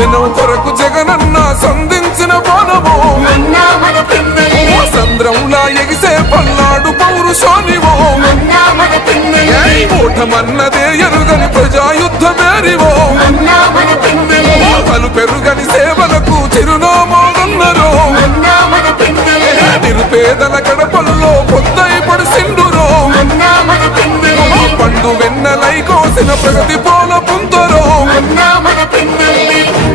జనం కొరకు జగనన్న సంధించిన బాణము సంద్రంలా ఎగిసే పల్నాడు పౌరుషానివో ఓటమన్నదే ఎరుగని ప్రజాయుద్ధమేరివో పలు పెరుగని సేవలకు చిరునామాదన్నరో నిరుపేదల కడపలు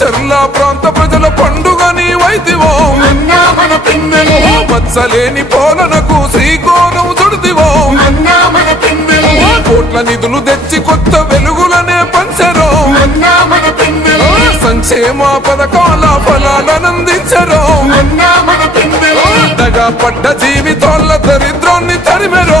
చెర్ల ప్రాంత ప్రజల పండుగ నీవైతివో మన పిన్నెలు మచ్చలేని పోలనకు శ్రీకోణం చుడిదివో కోట్ల నిధులు తెచ్చి కొత్త వెలుగులనే పంచరు సంక్షేమ పథకాల ఫలాలు మన పడ్డ జీవితాల దరిద్రాన్ని తరిమెరు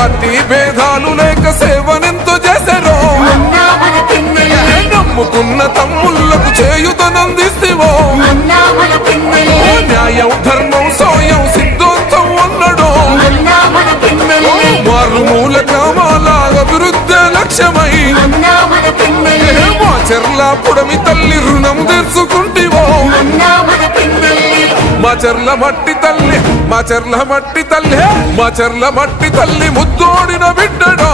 పార్టీ భేదాలు లేక సేవనెంతో చేశారో నమ్ముకున్న తమ్ముళ్లకు చేయుత పొడమి తల్లి రుణం తెరుచుకుంటివో మా చెర్ల మట్టి తల్లి మా చెర్ల మట్టి తల్లి మా చెర్ల మట్టి తల్లి ముద్దోడిన బిడ్డడో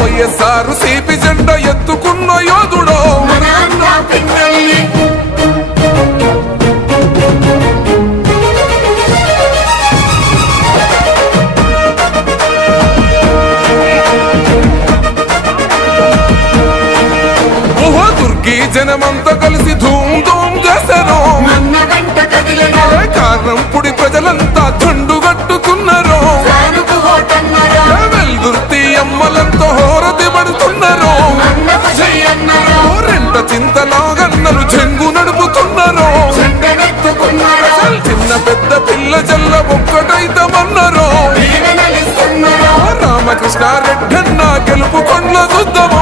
వైఎస్ఆర్ సిపి జెండ ఎత్తుకున్న యోధుడు జనమంతా కలిసి ధూమ్ ధూమ్ చేశారు కారం పుడి ప్రజలంతా తండు కట్టుకున్నారు వెల్దుర్తి అమ్మలంతా హోరతి పడుతున్నారు చింతలో చింతలాగన్నలు చెంగు నడుపుతున్నారు చిన్న పెద్ద పిల్ల చెల్ల ఒక్కటైతమన్నారు రామకృష్ణారెడ్డన్న గెలుపు కొండ్ల దుద్దమా